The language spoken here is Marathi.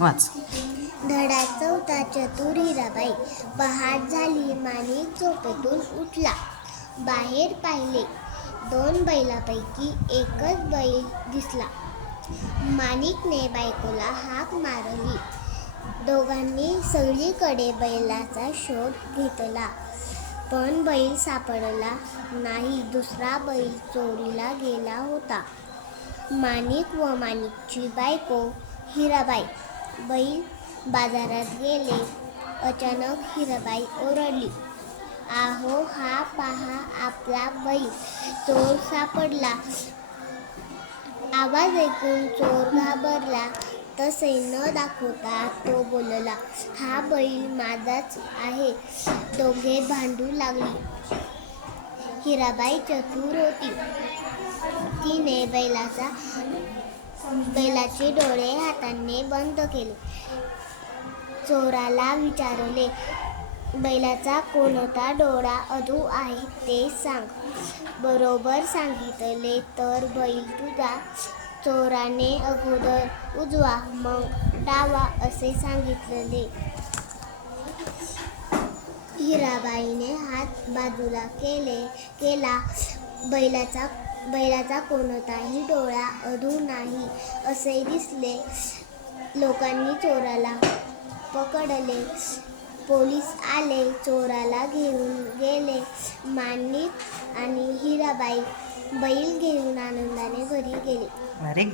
वाच. धडा 4 चतुर हिराबाई. पहाट झाली, माणिक झोपेतून उठला. बाहेर पाहिले, 2 बैलांपैकी एकच बैल दिसला. माणिकने बायकोला हाक मारली. दोघांनी सगळीकडे बैलाचा शोध घेतला, पण बैल सापडला नाही. दुसरा बैल चोरीला गेला होता. माणिक व माणिकची बायको हिराबाई बैल बाजारात गेले. अचानक हिराबाई ओरडली, "आहो, हा पहा आपला बैल चोर सापडला." आवाज ऐकून चोर घाबरला. तसे न दाखवता तो बोलला, "हा बैल माझाच आहे." दोघे भांडू लागली. हिराबाई चतुर होती. तिने बैलाचे डोळे हाताने बंद केले. चोराला विचारले, "बैलाचा कोणता डोळा अधू आहे ते सांग." बरोबर सांगितले तर बैल तुझा. चोराने अगोदर उजवा मग डावा असे सांगितले. हिराबाईने हात बाजूला केला. बैलाचा कोणताही डोळा अधू नाही असे दिसले. लोकांनी चोराला पकडले. पोलीस आले, चोराला घेऊन गेले. माणिक आणि हिराबाई बैल घेऊन आनंदाने घरी गेले. अरे